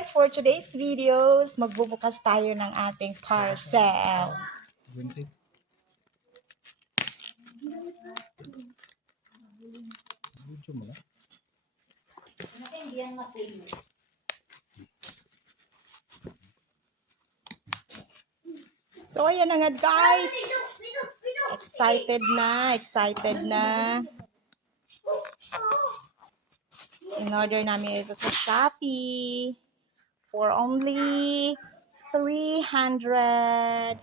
guys, for today's videos, magbubukas tayo ng ating parcel. So ayan na nga guys. Excited na. In-order namin ito sa Shopee for only 355.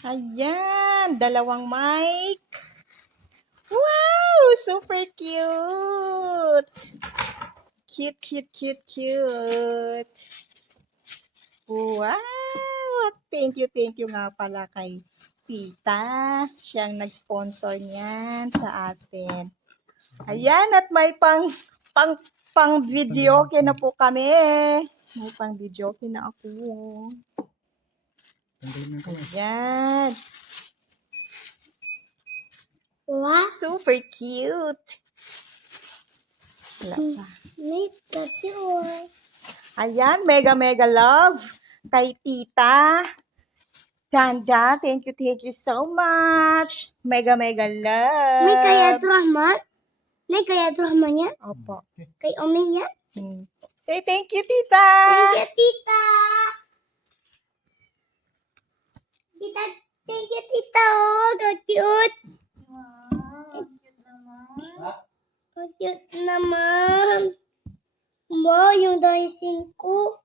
Ayan, dalawang mic. Wow, super cute. Cute. Wow, thank you nga pala kay Tita. Siyang nag-sponsor niyan sa atin. Ayan, at may pang video na po kami. May pang video na ako. Ayan. What? Super cute. Wala pa. Make the door. Ayan, mega love kay Tita Danda. Thank you so much. Mega love. May kaya Rahman? May kaya Rahman yan? Opo. Kay Omi yan? Say thank you, Tita. Thank you, Tita. Thank you, Tita. Oh, so cute. So cute naman. Wow, yung daisin ko.